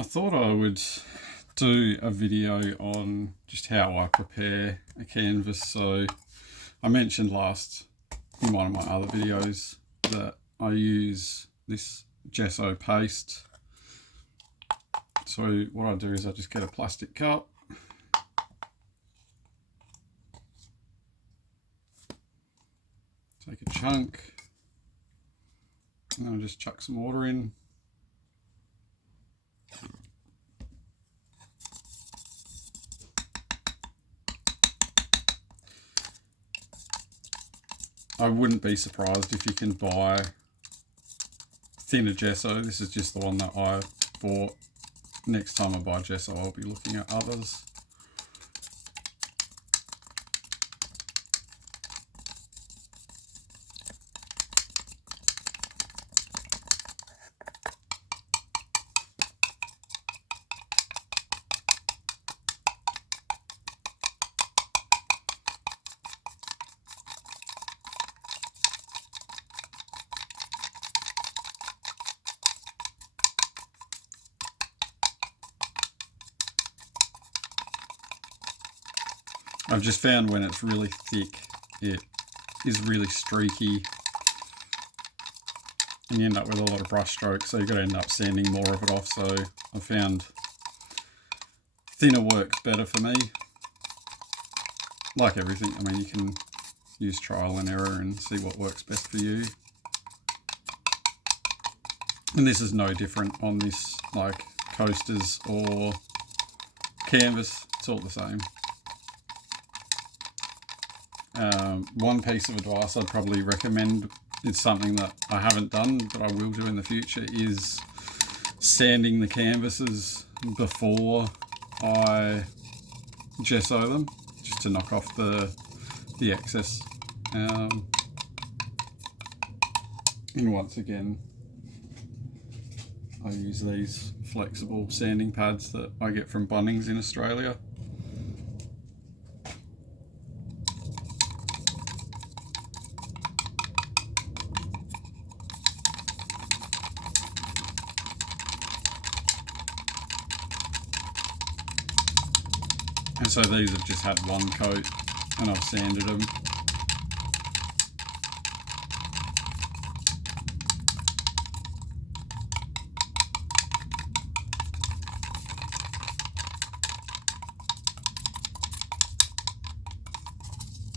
I thought I would do a video on just how I prepare a canvas. So I mentioned in one of my other videos that I use this gesso paste. So what I do is I just get a plastic cup, take a chunk, and then I just chuck some water in. I wouldn't be surprised if you can buy thinner gesso. This is just the one that I bought. Next time I buy gesso, I'll be looking at others. I've just found when it's really thick, it is really streaky, and you end up with a lot of brush strokes, so you've got to end up sanding more of it off. So I found thinner works better for me. Like everything, I mean, you can use trial and error and see what works best for you. And this is no different on this, like coasters or canvas, it's all the same. One piece of advice I'd probably recommend, it's something that I haven't done but I will do in the future, is sanding the canvases before I gesso them, just to knock off the excess. And once again, I use these flexible sanding pads that I get from Bunnings in Australia. And so these have just had one coat and I've sanded them.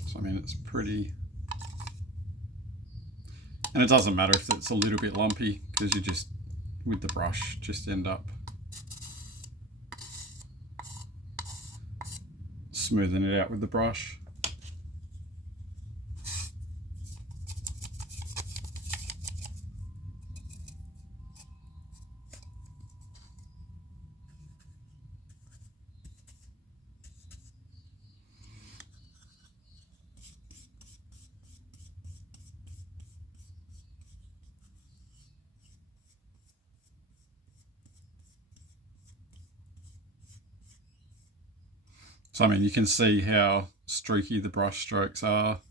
So I mean, it's pretty, and it doesn't matter if it's a little bit lumpy, because you just, with the brush, just end up smoothing it out with the brush. So I mean, you can see how streaky the brush strokes are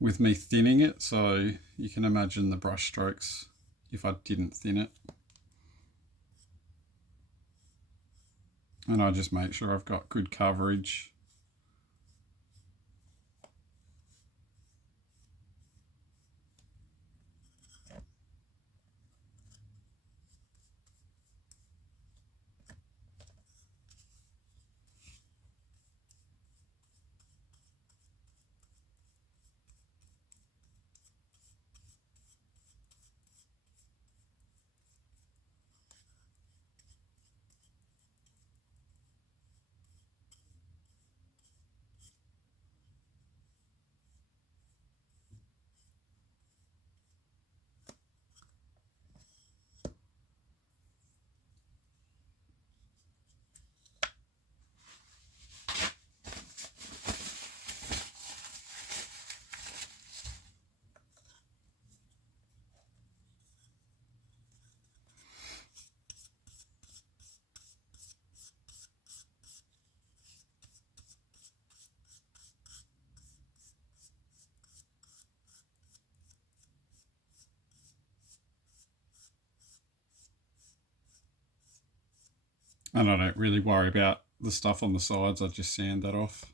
with me thinning it, so you can imagine the brush strokes if I didn't thin it. And I just make sure I've got good coverage. And I don't really worry about the stuff on the sides, I just sand that off.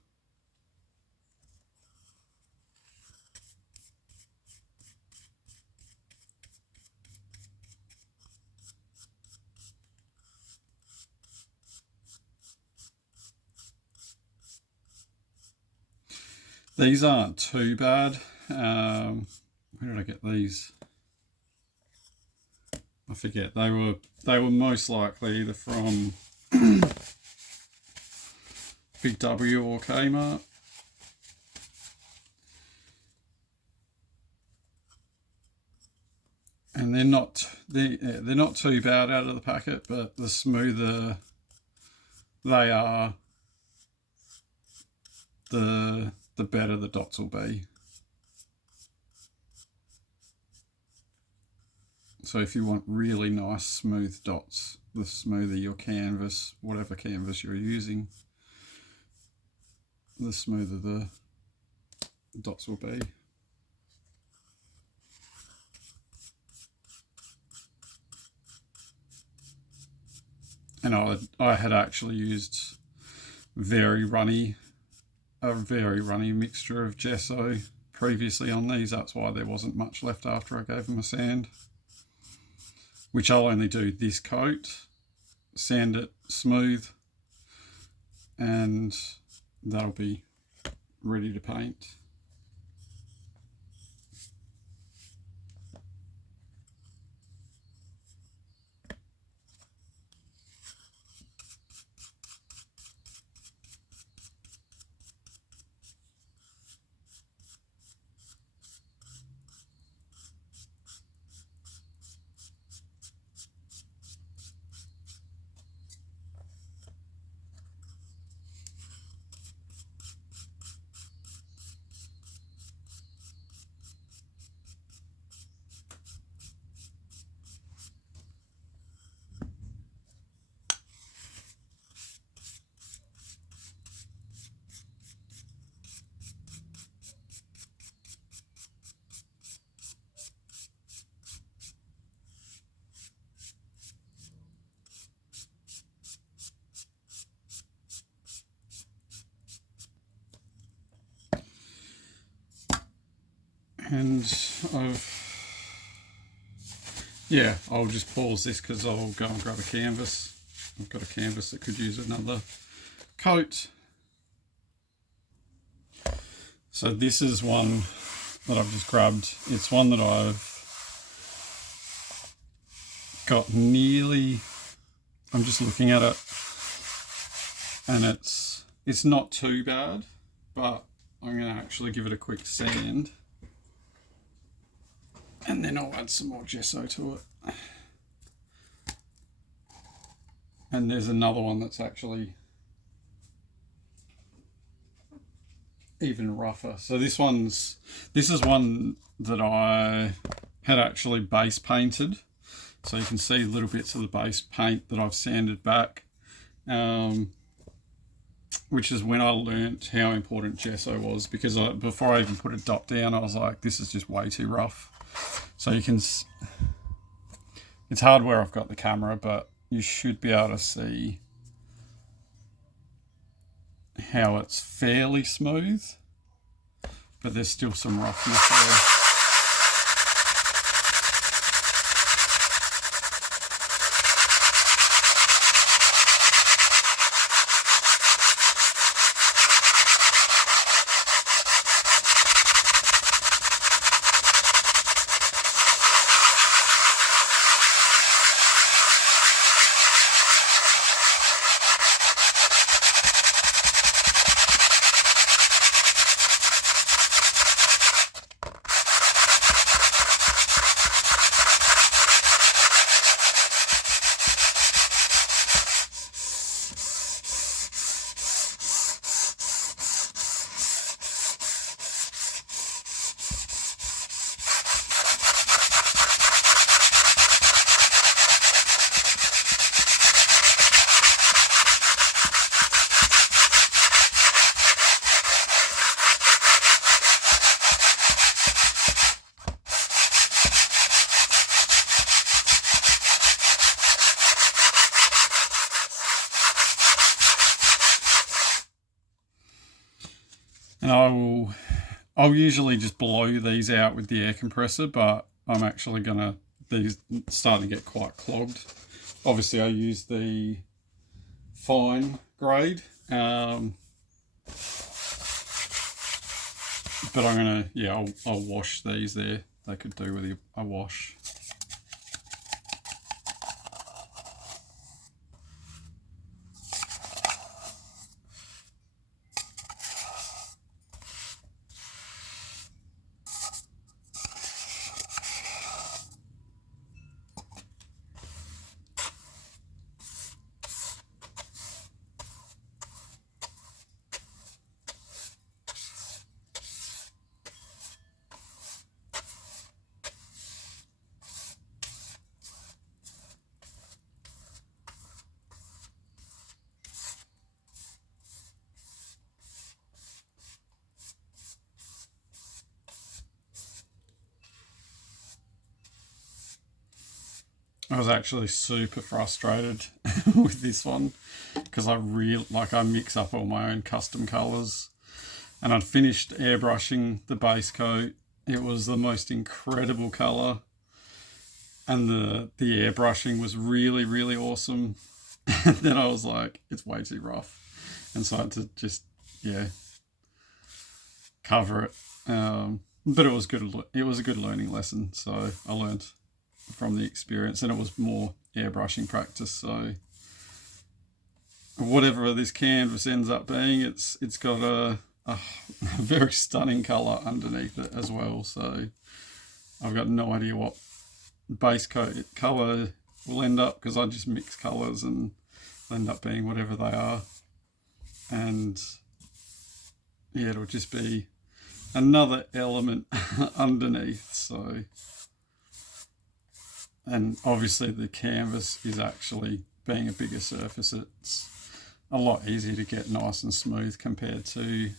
These aren't too bad. Where did I get these? I forget. They were most likely either from Big W or Kmart. And they're not too bad out of the packet, but the smoother they are, the better the dots will be. So if you want really nice smooth dots, the smoother your canvas, whatever canvas you're using, the smoother the dots will be. And I had actually used a very runny mixture of gesso previously on these. That's why there wasn't much left after I gave them a sand. Which I'll only do this coat, sand it smooth, and that'll be ready to paint. And I'll just pause this because I'll go and grab a canvas. I've got a canvas that could use another coat. So this is one that I've just grabbed. It's one that I've got nearly, I'm just looking at it, and it's not too bad, but I'm going to actually give it a quick sand. And then I'll add some more gesso to it. And there's another one that's actually even rougher. So this is one that I had actually base painted. So you can see little bits of the base paint that I've sanded back. Which is when I learnt how important gesso was, because before I even put a dot down, I was like, this is just way too rough. So you can, it's hard where I've got the camera, but you should be able to see how it's fairly smooth, but there's still some roughness there. And I'll usually just blow these out with the air compressor, but I'm actually gonna, these starting to get quite clogged. Obviously I use the fine grade, but I'm gonna, yeah, I'll wash these there. They could do with a wash. I was actually super frustrated with this one because I mix up all my own custom colours, and I'd finished airbrushing the base coat. It was the most incredible colour, and the airbrushing was really, really awesome. And then I was like, it's way too rough, and so I had to just, yeah, cover it. But it was good. It was a good learning lesson, so I learned from the experience, and it was more airbrushing practice. So whatever this canvas ends up being, it's got a very stunning colour underneath it as well. So I've got no idea what base coat colour will end up, because I just mix colours and end up being whatever they are. And yeah, it'll just be another element underneath. So, and obviously the canvas is actually, being a bigger surface, it's a lot easier to get nice and smooth compared to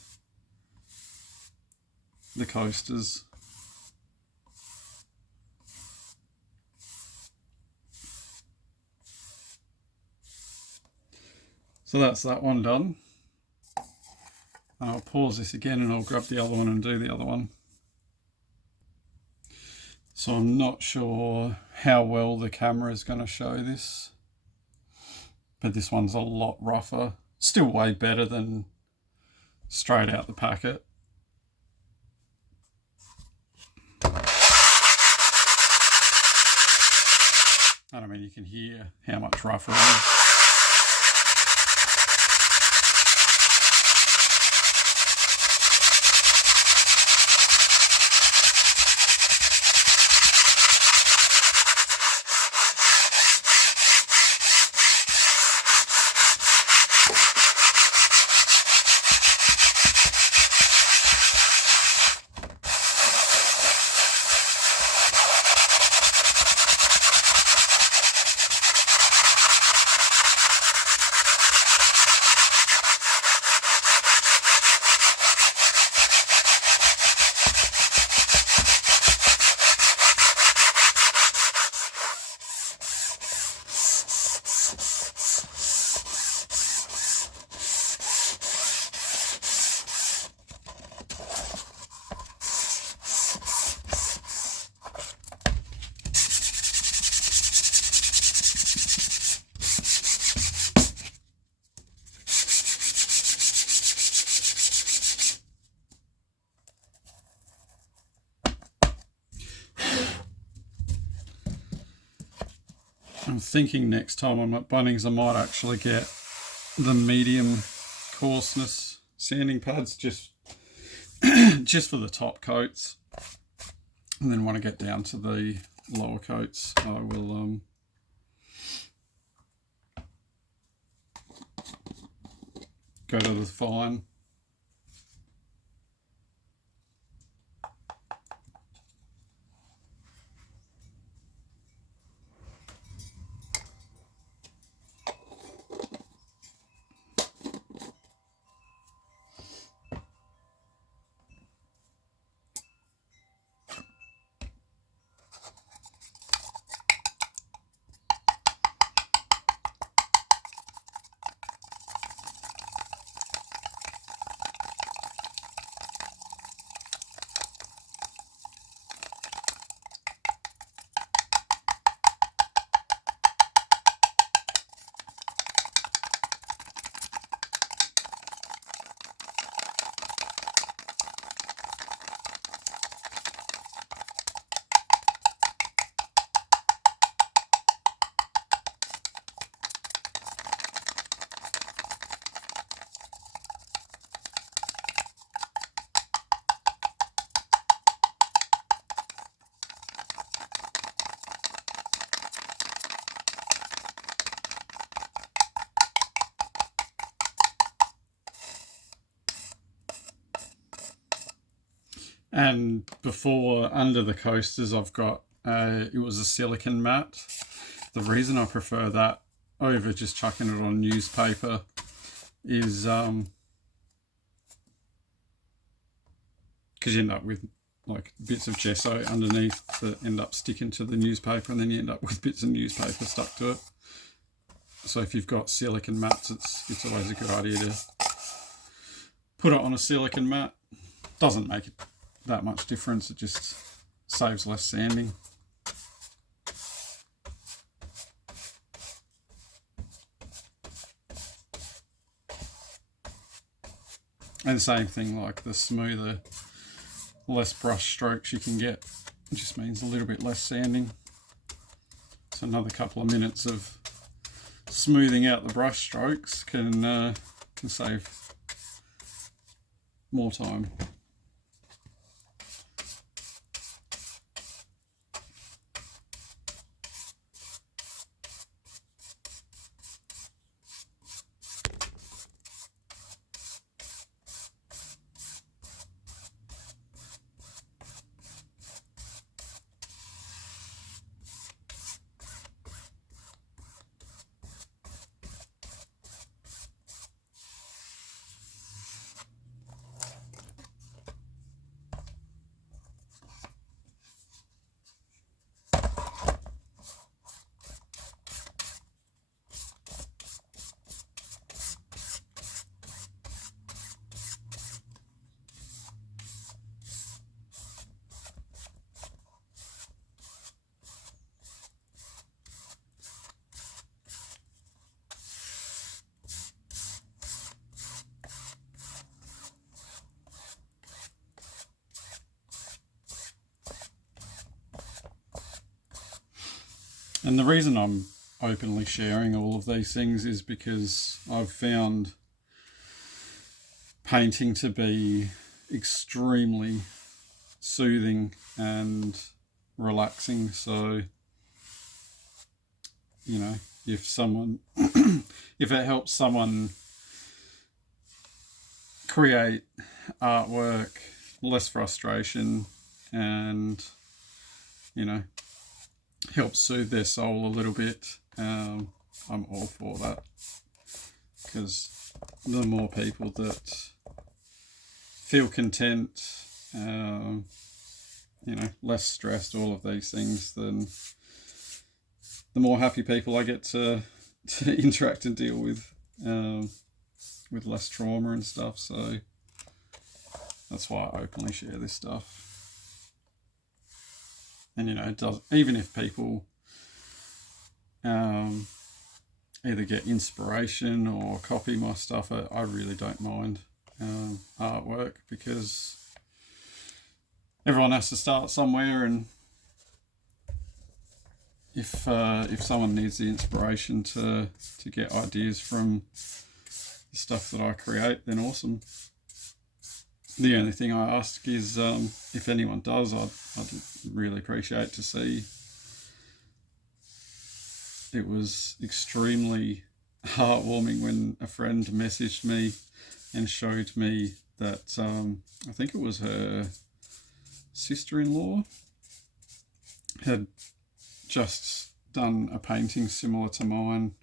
the coasters. So that's that one done. And I'll pause this again and I'll grab the other one and do the other one. So I'm not sure how well the camera is going to show this, but this one's a lot rougher. Still way better than straight out the packet. And I mean, you can hear how much rougher it is. I'm thinking next time I'm at Bunnings I might actually get the medium coarseness sanding pads just for the top coats, and then when I get down to the lower coats I will go to the fine. And before, under the coasters, I've got it was a silicon mat. The reason I prefer that over just chucking it on newspaper is because you end up with like bits of gesso underneath that end up sticking to the newspaper, and then you end up with bits of newspaper stuck to it. So if you've got silicon mats, it's always a good idea to put it on a silicon mat. Doesn't make it that much difference, it just saves less sanding. And same thing, like the smoother, less brush strokes you can get, it just means a little bit less sanding. So another couple of minutes of smoothing out the brush strokes can save more time. And the reason I'm openly sharing all of these things is because I've found painting to be extremely soothing and relaxing. So, you know, if someone, if it helps someone create artwork, less frustration, and, you know, help soothe their soul a little bit, I'm all for that, because the more people that feel content, you know, less stressed, all of these things, then the more happy people I get to interact and deal with less trauma and stuff. So that's why I openly share this stuff. And, you know, it does, even if people either get inspiration or copy my stuff, I really don't mind artwork, because everyone has to start somewhere, and if someone needs the inspiration to get ideas from the stuff that I create, then awesome. The only thing I ask is if anyone does, I'd really appreciate to see. It was extremely heartwarming when a friend messaged me and showed me that I think it was her sister-in-law had just done a painting similar to mine,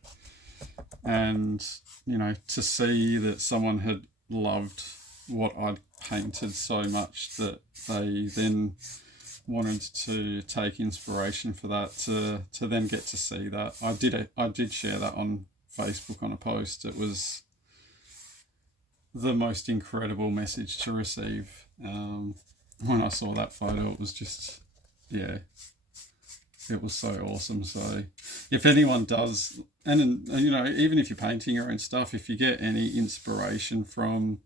and, you know, to see that someone had loved what I'd painted so much that they then wanted to take inspiration for that, to then get to see that. I did share that on Facebook on a post. It was the most incredible message to receive. When I saw that photo, it was just, yeah, it was so awesome. So if anyone does, and you know, even if you're painting your own stuff, if you get any inspiration from,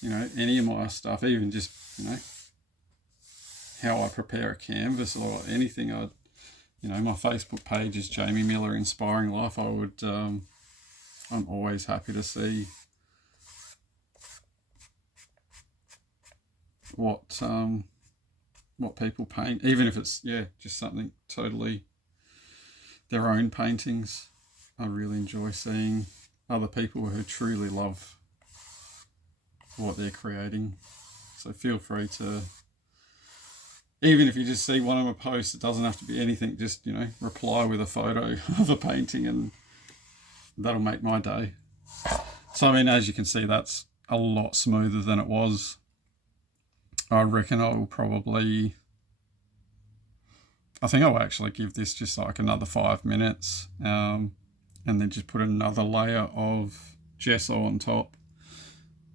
you know, any of my stuff, even just, you know, how I prepare a canvas or anything, you know, my Facebook page is Jamie Miller Inspiring Life. I'm always happy to see what people paint, even if it's, yeah, just something totally their own paintings. I really enjoy seeing other people who truly love what they're creating. So feel free to even if you just see one of my posts, it doesn't have to be anything. Just, you know, reply with a photo of a painting, and that'll make my day. So, I mean, as you can see, that's a lot smoother than it was. I reckon I will probably... I think I'll actually give this just like another 5 minutes, and then just put another layer of gesso on top,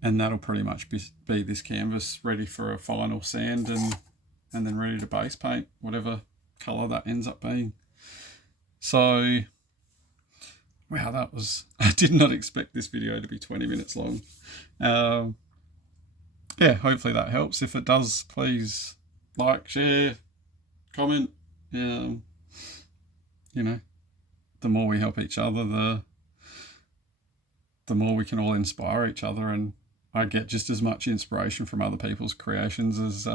and that'll pretty much be this canvas ready for a final sand, and then ready to base paint whatever colour that ends up being. So, wow, that was... I did not expect this video to be 20 minutes long. Yeah, hopefully that helps. If it does, please like, share, comment. You know, the more we help each other, the more we can all inspire each other, and I get just as much inspiration from other people's creations as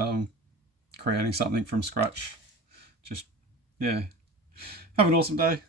creating something from scratch. Just, yeah. Have an awesome day.